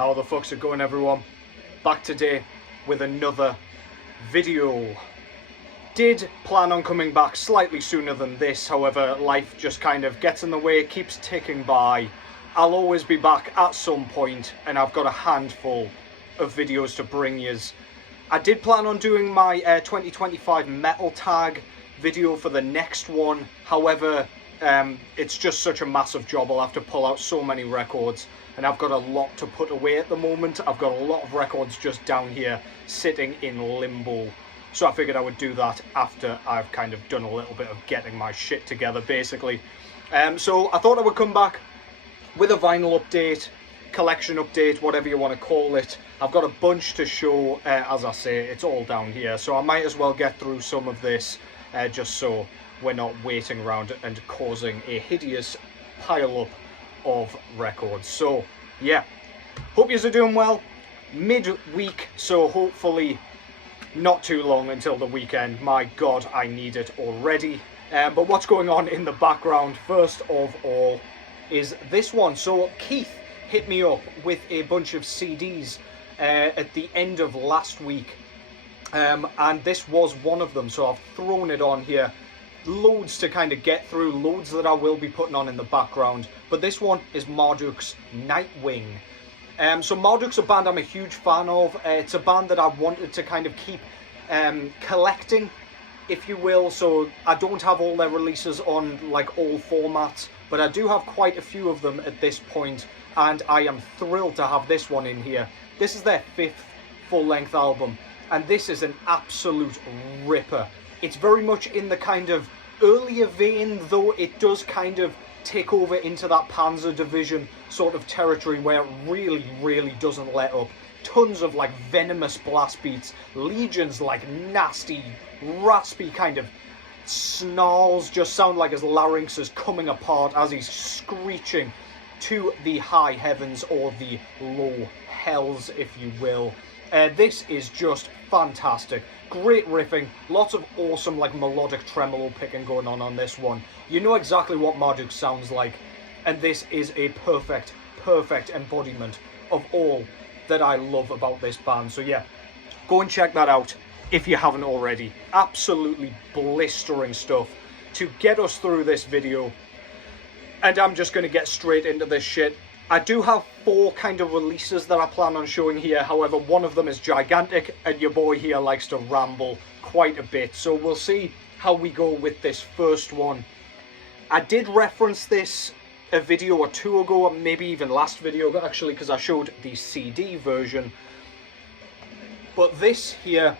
How the fuck's it going, everyone? Back today with another video. Did plan on coming back slightly sooner than this, however life just kind of gets in the way, keeps ticking by. I'll always be back at some point, and I've got a handful of videos to bring yous. I did plan on doing my 2025 metal tag video for the next one, however it's just such a massive job. I'll have to pull out so many records, and I've got a lot to put away at the moment. I've got a lot of records just down here sitting in limbo, so I figured I would do that after I've kind of done a little bit of getting my shit together, basically. So I thought I would come back with a vinyl update, collection update, whatever you want to call it. I've got a bunch to show, as I say, it's all down here, so I might as well get through some of this just so we're not waiting around and causing a hideous pile-up of records. So yeah, hope yous are doing well. Mid-week, so hopefully not too long until the weekend. My god, I need it already. But what's going on in the background, first of all, is this one. So Keith hit me up with a bunch of CDs at the end of last week, and this was one of them, so I've thrown it on here. Loads to kind of get through, loads that I will be putting on in the background, but this one is Maduk's Nightwing. So Marduk's a band I'm a huge fan of. It's a band that I wanted to kind of keep collecting, if you will. So I don't have all their releases on like all formats, but I do have quite a few of them at this point, and I am thrilled to have this one in here. This is their 5th full-length album, and this is an absolute ripper. It's very much in the kind of earlier vein, though it does kind of take over into that Panzer Division sort of territory where it really doesn't let up. Tons of like venomous blast beats, Legion's like nasty, raspy kind of snarls just sound like his larynx is coming apart as he's screeching to the high heavens, or the low hells, if you will. This is just fantastic. Great riffing, lots of awesome like melodic tremolo picking going on this one. You know exactly what Marduk sounds like, and this is a perfect embodiment of all that I love about this band. So yeah, go and check that out if you haven't already. Absolutely blistering stuff to get us through this video, and I'm just going to get straight into this shit. I do have 4 kind of releases that I plan on showing here, however one of them is gigantic, and your boy here likes to ramble quite a bit, so we'll see how we go with this first one. I did reference this a video or 2 ago, maybe even last video actually, because I showed the CD version, but this here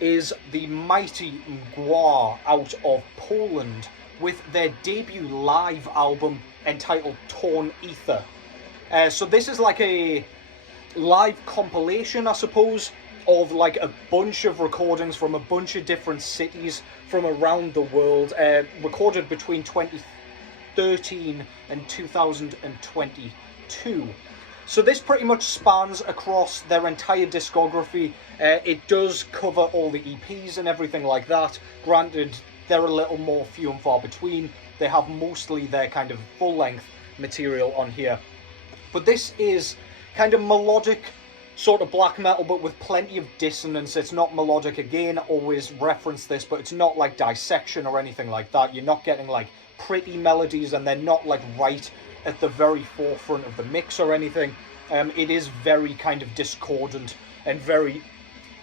is the mighty Mgła out of Poland with their debut live album entitled Torn Aether. So this is like a live compilation, I suppose, of like a bunch of recordings from a bunch of different cities from around the world, recorded between 2013 and 2022. So this pretty much spans across their entire discography. It does cover all the EPs and everything like that. Granted, they're a little more few and far between. They have mostly their kind of full-length material on here. But this is kind of melodic, sort of black metal, but with plenty of dissonance. It's not melodic, again, always reference this, but it's not like dissection or anything like that. You're not getting like pretty melodies, and they're not like right at the very forefront of the mix or anything. It is very kind of discordant and very,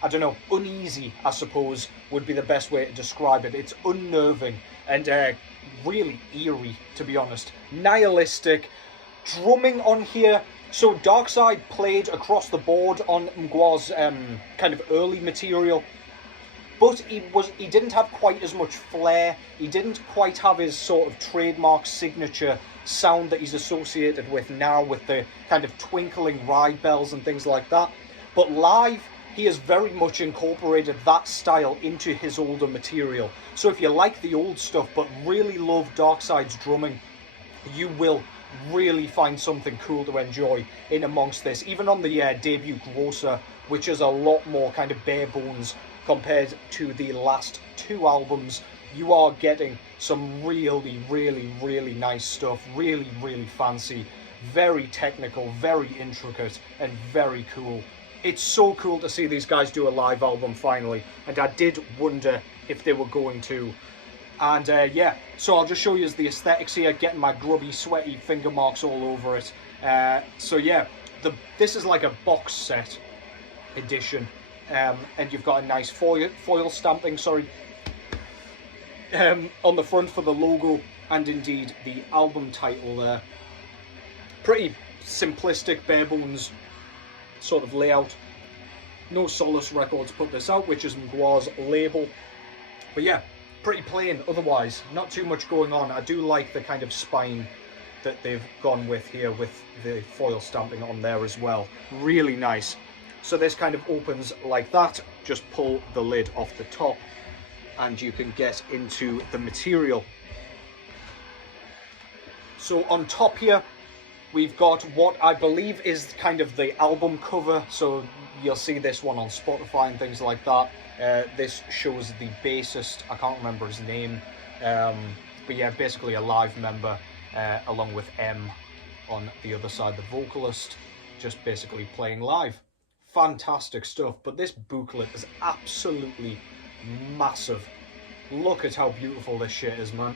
I don't know, uneasy, I suppose, would be the best way to describe it. It's unnerving and really eerie, to be honest. Nihilistic. Drumming on here. So Darkside played across the board on Mgła's kind of early material, but he didn't have quite as much flair. He didn't quite have his sort of trademark signature sound that he's associated with now, with the kind of twinkling ride bells and things like that. But live, he has very much incorporated that style into his older material. So if you like the old stuff but really love Darkside's drumming, you will really find something cool to enjoy in amongst this. Even on the debut Grosser, which is a lot more kind of bare bones compared to the last 2 albums, you are getting some really nice stuff, really fancy, very technical, very intricate, and very cool. It's so cool to see these guys do a live album finally, and I did wonder if they were going to. And yeah, so I'll just show you the aesthetics here, getting my grubby, sweaty finger marks all over it. So yeah, this is like a box set edition, and you've got a nice foil stamping, on the front for the logo, and indeed the album title there. Pretty simplistic, bare bones sort of layout. No Solace Records put this out, which is Mgła's label. But yeah, pretty plain otherwise, not too much going on. I do like the kind of spine that they've gone with here with the foil stamping on there as well. Really nice. So this kind of opens like that. Just pull the lid off the top and you can get into the material. So on top here, we've got what I believe is kind of the album cover. So you'll see this one on Spotify and things like that. This shows the bassist, I can't remember his name, but yeah, basically a live member, along with M on the other side, the vocalist, just basically playing live. Fantastic stuff, but this booklet is absolutely massive. Look at how beautiful this shit is, man.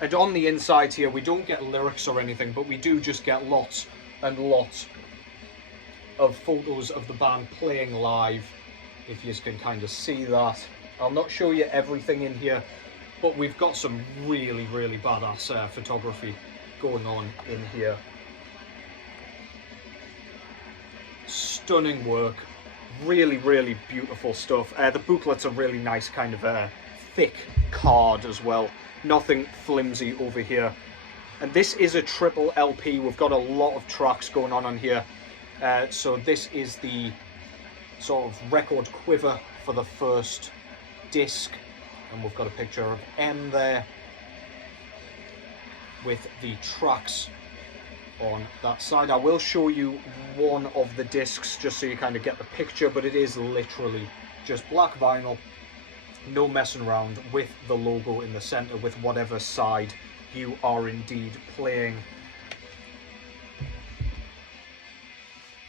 And on the inside here, we don't get lyrics or anything, but we do just get lots and lots of photos of the band playing live, if you can kind of see that. I'll not show you everything in here, but we've got some really, really badass photography going on in here. Stunning work. Really, really beautiful stuff. The booklet's a really nice kind of thick card as well. Nothing flimsy over here. And this is a triple LP. We've got a lot of tracks going on here. So this is the sort of record quiver for the first disc. And we've got a picture of M there with the tracks on that side. I will show you one of the discs just so you kind of get the picture, but it is literally just black vinyl, no messing around, with the logo in the center with whatever side you are indeed playing.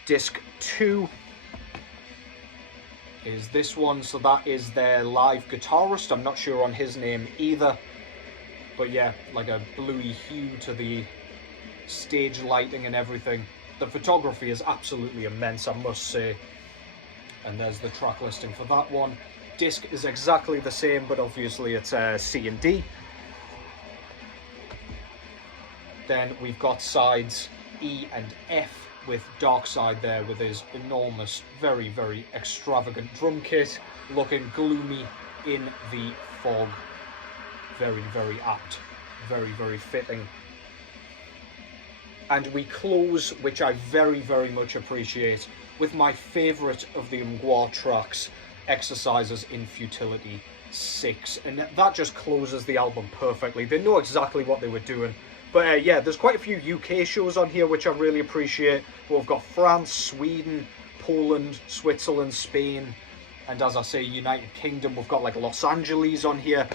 Disc 2 is this one, so that is their live guitarist. I'm not sure on his name either, but yeah, like a bluey hue to the stage lighting and everything. The photography is absolutely immense, I must say. And there's the track listing for that one. Disc is exactly the same, but obviously it's C and D. Then we've got sides E and F with Dark Side there with his enormous, very, very extravagant drum kit, looking gloomy in the fog. Very, very apt. Very, very fitting. And we close, which I very, very much appreciate, with my favourite of the Mgła tracks, Exercises in Futility 6. And that just closes the album perfectly. They know exactly what they were doing. But yeah, there's quite a few UK shows on here, which I really appreciate. We've got France, Sweden, Poland, Switzerland, Spain, and as I say, United Kingdom. We've got like Los Angeles on here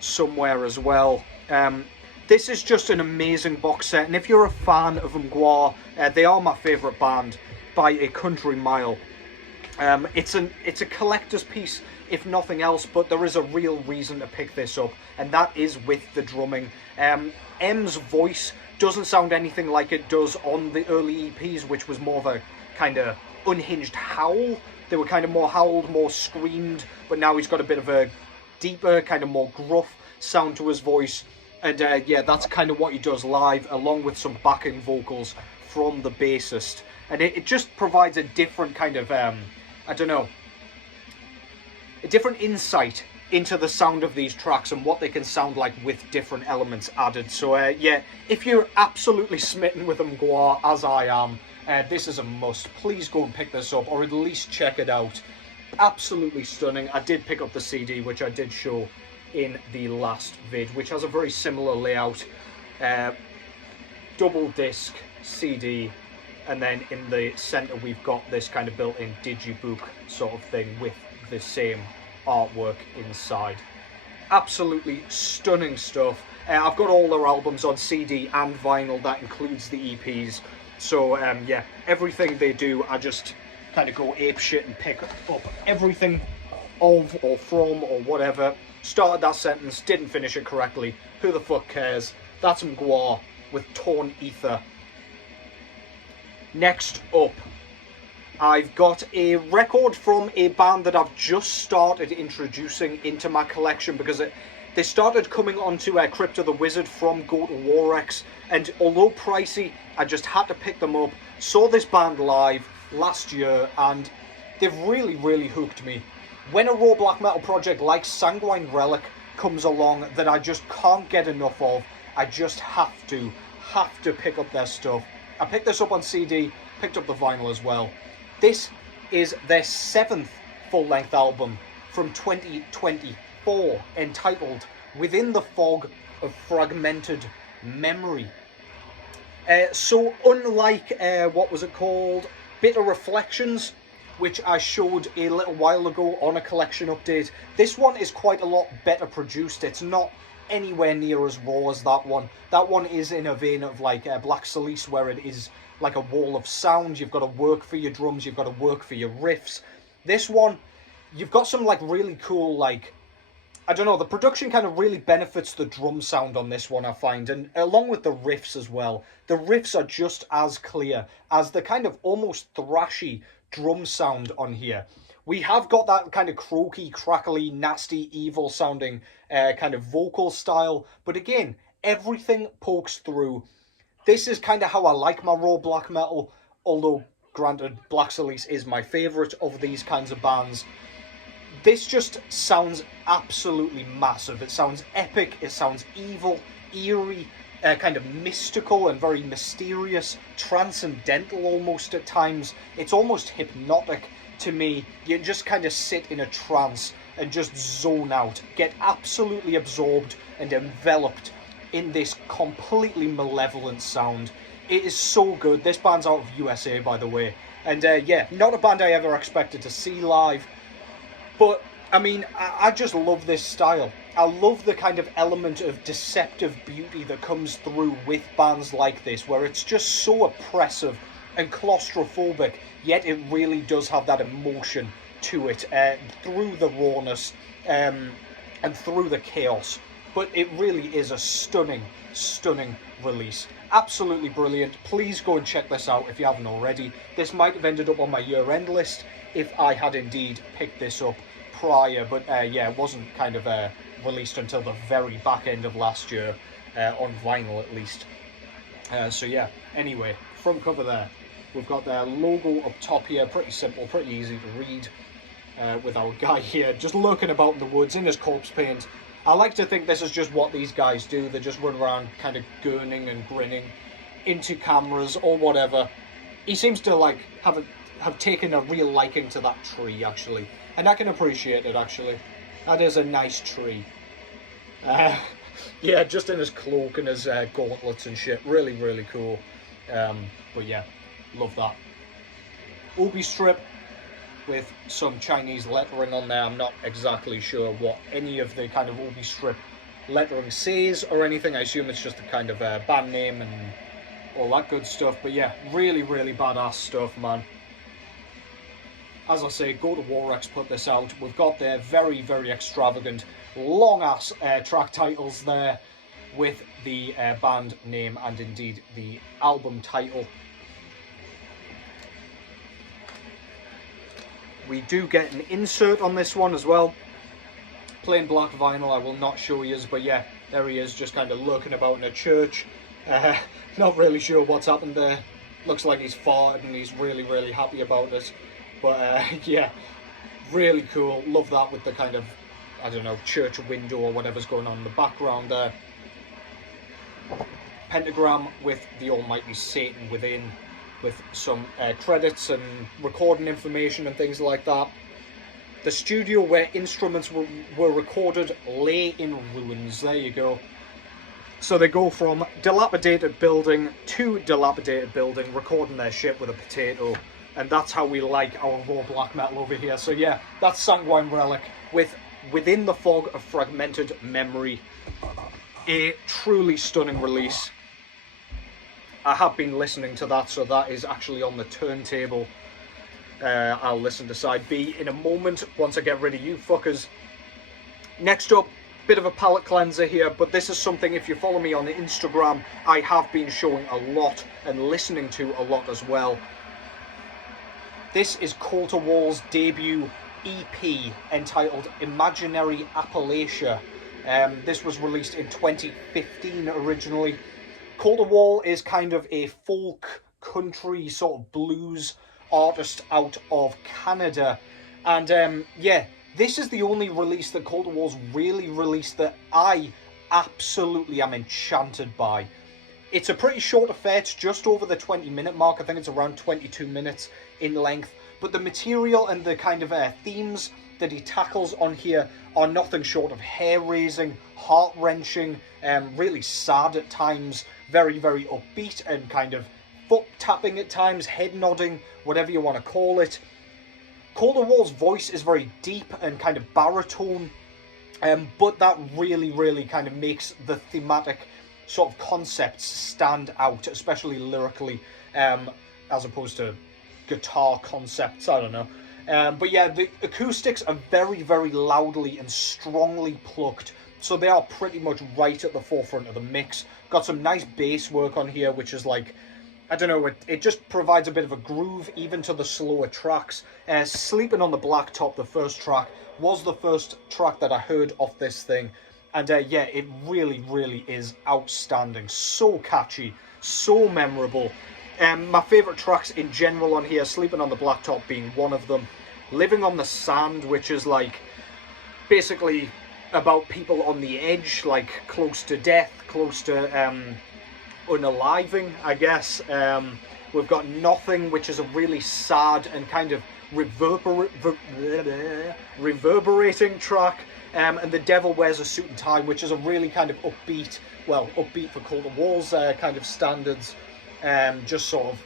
somewhere as well. This is just an amazing box set, and if you're a fan of Mgła, they are my favourite band by a country mile. It's a collector's piece, if nothing else, but there is a real reason to pick this up, and that is with the drumming. M's voice doesn't sound anything like it does on the early EPs, which was more of a kind of unhinged howl. They were kind of more howled, more screamed, but now he's got a bit of a deeper, kind of more gruff sound to his voice. And yeah, that's kind of what he does live, along with some backing vocals from the bassist. And it just provides a different kind of, I don't know, a different insight into the sound of these tracks and what they can sound like with different elements added. So yeah, if you're absolutely smitten with Mgła, as I am, this is a must. Please go and pick this up, or at least check it out. Absolutely stunning. I did pick up the CD, which I did show in the last vid, which has a very similar layout. Double disc CD, and then in the center we've got this kind of built-in digibook sort of thing with the same artwork inside. Absolutely stunning stuff. I've got all their albums on CD and vinyl. That includes the EPs. So yeah, everything they do, I just kind of go apeshit and pick up everything of or from or whatever. Started that sentence, didn't finish it correctly. Who the fuck cares? That's Mgła with Torn Aether. Next up, I've got a record from a band that I've just started introducing into my collection because they started coming onto Crypto the Wizard from Go to Warx, and although pricey, I just had to pick them up. Saw this band live last year and they've really, really hooked me. When a raw black metal project like Sanguine Relic comes along that I just can't get enough of, I just have to pick up their stuff. I picked this up on CD, picked up the vinyl as well. This is their 7th full-length album from 2024, entitled Within the Fog of Fragmented Memory. So unlike, what was it called? Bitter Reflections, which I showed a little while ago on a collection update, this one is quite a lot better produced. It's not anywhere near as raw as that one. That one is in a vein of like Black Salice, where it is like a wall of sound. You've got to work for your drums, you've got to work for your riffs. This one, you've got some like really cool, like, I don't know, the production kind of really benefits the drum sound on this one, I find, and along with the riffs as well. The riffs are just as clear as the kind of almost thrashy drum sound on here. We have got that kind of croaky, crackly, nasty, evil sounding kind of vocal style, but again, everything pokes through. This is kind of how I like my raw black metal, although granted, Black Salice is my favourite of these kinds of bands. This just sounds absolutely massive. It sounds epic, it sounds evil, eerie, kind of mystical and very mysterious, transcendental almost at times. It's almost hypnotic to me. You just kind of sit in a trance and just zone out, get absolutely absorbed and enveloped in this completely malevolent sound. It is so good. This band's out of USA, by the way, and yeah, not a band I ever expected to see live, but I mean, I just love this style. I love the kind of element of deceptive beauty that comes through with bands like this, where it's just so oppressive and claustrophobic, yet it really does have that emotion to it, through the rawness and through the chaos. But it really is a stunning, stunning release. Absolutely brilliant. Please go and check this out if you haven't already. This might have ended up on my year-end list if I had indeed picked this up prior, but yeah, it wasn't kind of released until the very back end of last year, on vinyl at least. So yeah, anyway, front cover there. We've got their logo up top here, pretty simple, pretty easy to read, with our guy here just lurking about in the woods in his corpse paint. I like to think this is just what these guys do. They just run around kind of gurning and grinning into cameras or whatever. He seems to like have taken a real liking to that tree, actually, and I can appreciate it, actually. That is a nice tree. Yeah, just in his cloak and his gauntlets and shit. Really, really cool. But yeah, love that. Obi strip with some Chinese lettering on there. I'm not exactly sure what any of the kind of Obi strip lettering says or anything. I assume it's just a kind of band name and all that good stuff. But yeah, really, really badass stuff, man. As I say, Go to Warx put this out. We've got their very, very extravagant, long-ass track titles there with the band name and indeed the album title. We do get an insert on this one as well. Plain black vinyl, I will not show you, but yeah, there he is, just kind of lurking about in a church. Not really sure what's happened there. Looks like he's farted and he's really, really happy about it. But yeah, really cool. Love that with the kind of, I don't know, church window or whatever's going on in the background there. Pentagram with the almighty Satan within, with some credits and recording information and things like that. The studio where instruments were recorded lay in ruins. There you go. So they go from dilapidated building to dilapidated building, recording their shit with a potato. And that's how we like our raw black metal over here. So yeah, that's Sanguine Relic with Within the Fog of Fragmented Memory. A truly stunning release. I have been listening to that, so that is actually on the turntable. I'll listen to side B in a moment once I get rid of you fuckers. Next up, bit of a palate cleanser here, but this is something, if you follow me on Instagram, I have been showing a lot and listening to a lot as well. This is Colter debut EP entitled Imaginary Appalachia. This was released in 2015 originally. Colter is kind of a folk country sort of blues artist out of Canada, and yeah, this is the only release that Colter really released that I absolutely am enchanted by. It's a pretty short affair, it's just over the 20-minute mark. I think it's around 22 minutes in length, but the material and the kind of themes that he tackles on here are nothing short of hair-raising, heart-wrenching, really sad at times, very, very upbeat and kind of foot-tapping at times, head-nodding, whatever you want to call it. Colter voice is very deep and kind of baritone, but that really, really kind of makes the thematic sort of concepts stand out, especially lyrically, as opposed to guitar concepts, I don't know. But yeah, the acoustics are very, very loudly and strongly plucked, so they are pretty much right at the forefront of the mix. Got some nice bass work on here, which is like, I don't know, it just provides a bit of a groove even to the slower tracks. Sleeping on the Blacktop, the first track, was the first track that I heard off this thing. And yeah, it really, really is outstanding. So catchy, so memorable. My favourite tracks in general on here, Sleeping on the Blacktop being one of them. Living on the Sand, which is like basically about people on the edge, like close to death, close to unaliving, I guess. We've got Nothing, which is a really sad and kind of reverberating track. And The Devil Wears a Suit and Tie, which is a really kind of upbeat, well, upbeat for Colter kind of standards, just sort of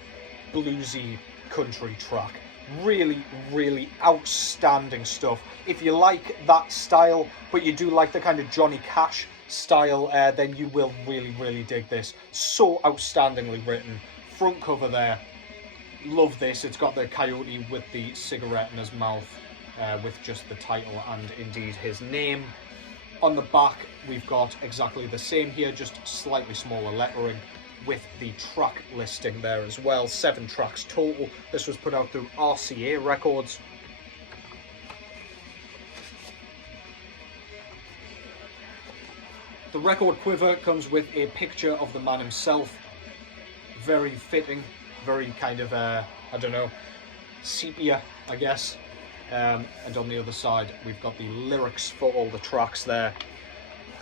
bluesy country track. Really, really outstanding stuff. If you like that style, but you do like the kind of Johnny Cash style, then you will really, really dig this. So outstandingly written. Front cover there. Love this. It's got the coyote with the cigarette in his mouth, with just the title and indeed his name. On the back, we've got exactly the same here, just slightly smaller lettering, with the track listing there as well. 7 tracks total. This was put out through RCA Records. The record quiver comes with a picture of the man himself. Very fitting, very kind of, I don't know, sepia, I guess. And on the other side, we've got the lyrics for all the tracks there.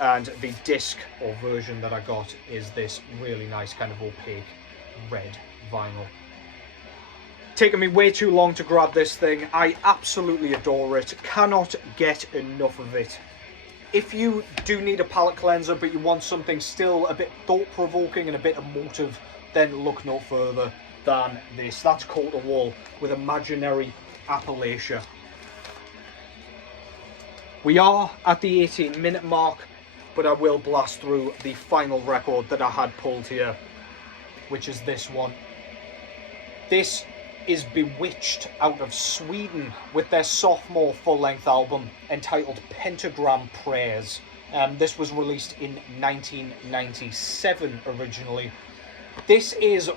And the disc or version that I got is this really nice kind of opaque red vinyl. Taken me way too long to grab this thing. I absolutely adore it. Cannot get enough of it. If you do need a palate cleanser, but you want something still a bit thought-provoking and a bit emotive, then look no further than this. That's Colter with Imaginary Appalachia. We are at the 18-minute mark, but I will blast through the final record that I had pulled here, which is this one. This is Bewitched out of Sweden with their sophomore full-length album entitled Pentagram Prayers. This was released in 1997 originally. This is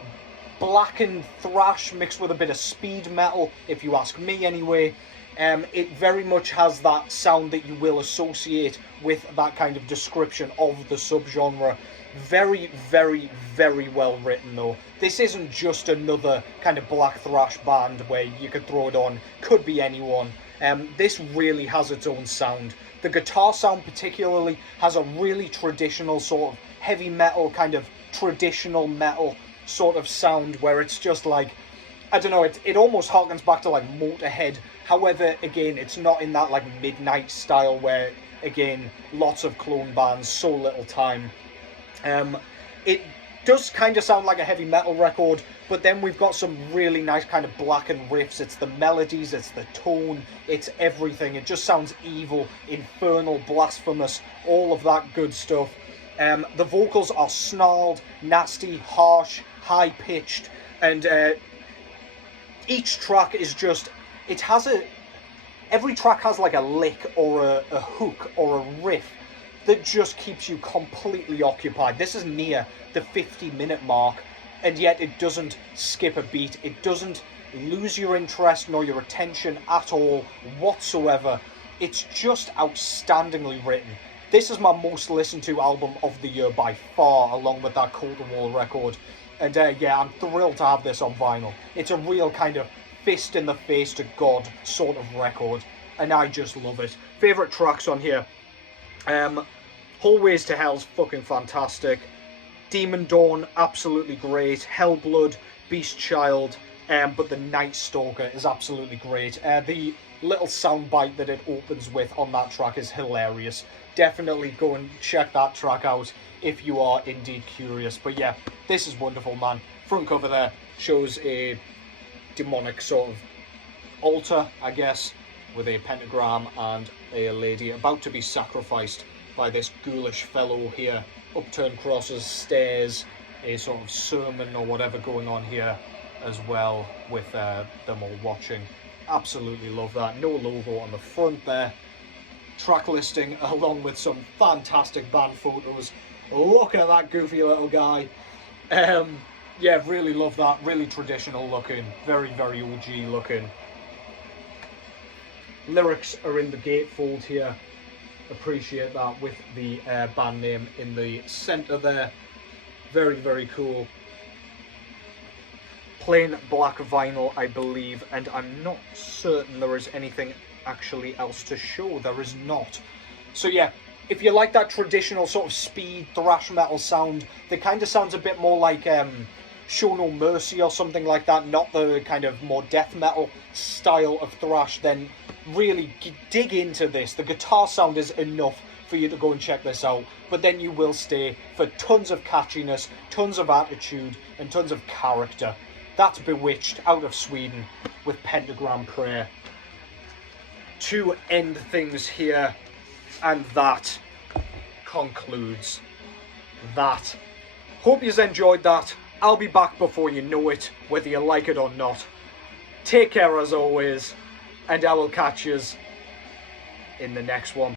blackened thrash mixed with a bit of speed metal, if you ask me anyway. It very much has that sound that you will associate with that kind of description of the subgenre. Very, very, very well written though. This isn't just another kind of black thrash band where you could throw it on, could be anyone. This really has its own sound. The guitar sound particularly has a really traditional sort of heavy metal, kind of traditional metal sort of sound where it's just like, I don't know, it almost harkens back to like Motorhead. However, again, it's not in that like Midnight style where, again, lots of clone bands, so little time. It does kind of sound like a heavy metal record, but then we've got some really nice kind of blackened riffs. It's the melodies, it's the tone, it's everything. It just sounds evil, infernal, blasphemous, all of that good stuff. The vocals are snarled, nasty, harsh, high-pitched, and each track is just, every track has like a lick or a hook or a riff that just keeps you completely occupied. This is near the 50-minute mark, and yet it doesn't skip a beat. It doesn't lose your interest nor your attention at all whatsoever. It's just outstandingly written. This is my most listened to album of the year by far, along with that Colter record. And yeah, I'm thrilled to have this on vinyl. It's a real kind of fist in the face to God sort of record, and I just love it. Favourite tracks on here. Hallways to Hell's fucking fantastic. Demon Dawn, absolutely great. Hellblood, Beast Child, but the Night Stalker is absolutely great. The little soundbite that it opens with on that track is hilarious. Definitely go and check that track out if you are indeed curious. But yeah, this is wonderful, man. Front cover there shows a demonic sort of altar, I guess, with a pentagram and a lady about to be sacrificed by this ghoulish fellow here. Upturned crosses, stairs, a sort of sermon or whatever going on here as well, with them all watching. Absolutely love that. No logo on the front there. Track listing along with some fantastic band photos. Look at that goofy little guy. Yeah, really love that. Really traditional looking. Very, very OG looking. Lyrics are in the gatefold here. Appreciate that with the band name in the centre there. Very, very cool. Plain black vinyl, I believe, and I'm not certain there is anything actually else to show. There is not. So yeah, if you like that traditional sort of speed thrash metal sound, that kind of sounds a bit more like Show No Mercy or something like that, not the kind of more death metal style of thrash, then really dig into this. The guitar sound is enough for you to go and check this out, but then you will stay for tons of catchiness, tons of attitude, and tons of character. That's Bewitched out of Sweden with Pentagram Prayer. To end things here, and that concludes that. Hope you've enjoyed that. I'll be back before you know it, whether you like it or not. Take care as always, and I will catch yous in the next one.